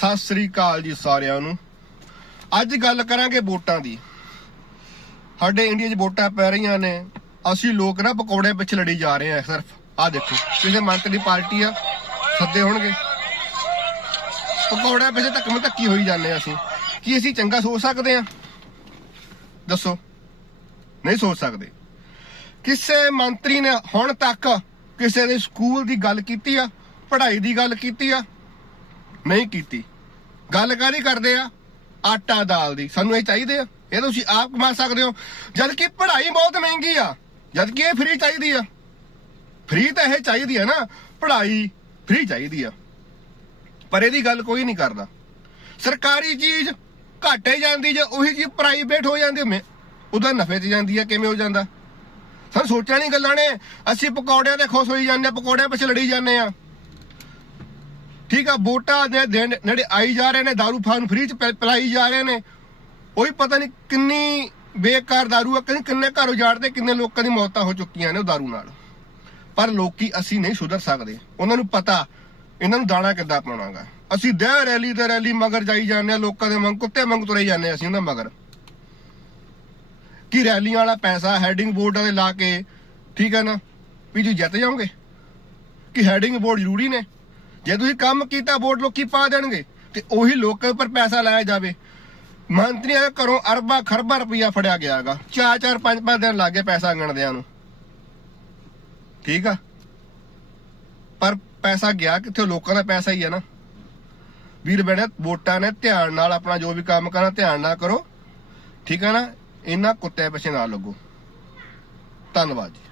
ਸਤਿ ਸ੍ਰੀ ਅਕਾਲ ਜੀ ਸਾਰਿਆਂ ਨੂੰ। ਅੱਜ ਗੱਲ ਕਰਾਂਗੇ ਵੋਟਾਂ ਦੀ। ਸਾਡੇ ਇੰਡੀਆ 'ਚ ਵੋਟਾਂ ਪੈ ਰਹੀਆਂ ਨੇ। ਅਸੀਂ ਲੋਕ ਨਾ ਪਕੌੜੇ ਪਿੱਛੇ ਲੜੀ ਜਾ ਰਹੇ ਆ ਸਿਰਫ। ਆ ਦੇਖੋ, ਕਿਸੇ ਮੰਤਰੀ ਪਾਰਟੀ ਆ, ਸੱਦੇ ਹੋਣਗੇ। ਪਕੌੜਿਆਂ ਪਿੱਛੇ ਧੱਕ ਧੱਕੀ ਹੋਈ ਜਾਂਦੇ ਅਸੀਂ। ਕੀ ਅਸੀਂ ਚੰਗਾ ਸੋਚ ਸਕਦੇ ਆ ਦੱਸੋ। ਨਹੀਂ ਸੋਚ ਸਕਦੇ। ਕਿਸੇ ਮੰਤਰੀ ਨੇ ਹੁਣ ਤੱਕ ਕਿਸੇ ਦੇ ਸਕੂਲ ਦੀ ਗੱਲ ਕੀਤੀ ਆ, ਪੜ੍ਹਾਈ ਦੀ ਗੱਲ ਕੀਤੀ ਆ ਨਹੀਂ ਕੀਤੀ। ਗੱਲ ਕਾਹਦੀ ਕਰਦੇ ਆ? ਆਟਾ ਦਾਲ ਦੀ। ਸਾਨੂੰ ਇਹ ਚਾਹੀਦੇ ਆ। ਇਹ ਤੁਸੀਂ ਆਪ ਕਮਾ ਸਕਦੇ ਹੋ। ਜਦ ਕਿ ਪੜ੍ਹਾਈ ਬਹੁਤ ਮਹਿੰਗੀ ਆ। ਜਦ ਕਿ ਇਹ ਫ੍ਰੀ ਚਾਹੀਦੀ ਆ। ਫ੍ਰੀ ਤਾਂ ਇਹ ਚਾਹੀਦੀ ਆ ਨਾ। ਪੜ੍ਹਾਈ ਫ੍ਰੀ ਚਾਹੀਦੀ ਆ। ਪਰ ਇਹਦੀ ਗੱਲ ਕੋਈ ਨਹੀਂ ਕਰਦਾ। ਸਰਕਾਰੀ ਚੀਜ਼ ਘਾਟੇ ਜਾਂਦੀ ਜੇ ਉਹੀ ਚੀਜ਼ ਪ੍ਰਾਈਵੇਟ ਹੋ ਜਾਂਦੀ। ਮੈਂ ਉਹਦਾ ਨਫੇ 'ਚ ਜਾਂਦੀ ਆ। ਕਿਵੇਂ ਹੋ ਜਾਂਦਾ? ਸਾਨੂੰ ਸੋਚਿਆ ਨਹੀਂ ਗੱਲਾਂ ਨੇ। ਅਸੀਂ ਪਕੌੜਿਆਂ ਤੇ ਖੁਸ਼ ਹੋਈ ਜਾਂਦੇ ਆ ਪਕੌੜਿਆਂ ਪਿੱਛੇ ਲੜੀ ਜਾਂਦੇ ਆ ਠੀਕ ਆ ਵੋਟਾਂ ਦੇ ਦਿਨ ਜਿਹੜੇ ਆਈ ਜਾ ਰਹੇ ਨੇ दारू ਫਾਨ ਫ੍ਰੀ ਚ ਪਿ- ਪਿਲਾਈ ਜਾ ਰਹੇ ਨੇ ਉਹੀ ਪਤਾ ਨਹੀਂ ਕਿੰਨੀ ਬੇਕਾਰ दारू ਆ ਕਿੰਨੇ ਕਿੰਨੇ ਘਰ ਉਜਾੜਦੇ ਕਿੰਨੇ ਲੋਕਾਂ ਦੀ ਮੌਤਾਂ ਹੋ ਚੁੱਕੀਆਂ ਨੇ ਉਹ दारू ਨਾਲ ਪਰ ਲੋਕੀ ਅਸੀਂ ਨਹੀਂ ਸੁਧਰ ਸਕਦੇ ਉਹਨਾਂ ਨੂੰ ਪਤਾ ਇਹਨਾਂ ਨੂੰ ਦਾਣਾ ਕਿੱਦਾਂ ਪਾਉਣਾਗਾ ਅਸੀਂ ਦੇ ਰੈਲੀ ਤੇ ਰੈਲੀ ਮਗਰ ਜਾਈ ਜਾਂਦੇ ਆ ਲੋਕਾਂ ਦੇ ਮੰਗ ਕੁੱਤੇ ਮੰਗ ਤੁਰੇ ਜਾਂਦੇ ਆ ਅਸੀਂ ਉਹਨਾਂ ਮਗਰ ਕਿ ਰੈਲੀਆਂ ਵਾਲਾ ਪੈਸਾ ਹੈਡਿੰਗ ਬੋਰਡ ਵਾਲੇ ਲਾ ਕੇ ਠੀਕ ਹੈ ਨਾ ਵੀ ਜੀ ਜਿੱਤ ਜਾਓਗੇ ਕਿ ਹੈਡਿੰਗ ਬੋਰਡ ਜ਼ਰੂਰੀ ਨੇ ਜੇ ਤੁਸੀਂ ਕੰਮ ਕੀਤਾ, ਵੋਟ ਲੋਕੀ ਪਾ ਦੇਣਗੇ ਤੇ ਉਹੀ ਲੋਕਾਂ ਉੱਪਰ ਪੈਸਾ ਲਾਇਆ ਜਾਵੇ। ਮੰਤਰੀਆਂ ਦੇ ਘਰੋਂ ਅਰਬਾਂ ਖਰਬਾਂ ਰੁਪਈਆ ਫੜਿਆ ਗਿਆਗਾ ਚਾਰ ਚਾਰ, ਪੰਜ ਪੰਜ ਦਿਨ ਲੱਗੇ ਪੈਸਾ ਗਣਦਿਆਂ ਨੂੰ। ਠੀਕ ਆ? ਪਰ ਪੈਸਾ ਗਿਆ ਕਿੱਥੇ? ਲੋਕਾਂ ਦਾ ਪੈਸਾ ਹੀ ਹੈ ਨਾ। ਵੀਰ ਬਣੇ ਵੋਟਾਂ ਨੇ ਧਿਆਨ ਨਾਲ ਆਪਣਾ ਜੋ ਵੀ ਕੰਮ ਕਰਨਾ, ਧਿਆਨ ਨਾਲ ਕਰੋ। ਠੀਕ ਹੈ ਨਾ? ਇਹਨਾਂ ਕੁੱਤੇ ਪਿੱਛੇ ਨਾ ਲੱਗੋ। ਧੰਨਵਾਦ ਜੀ।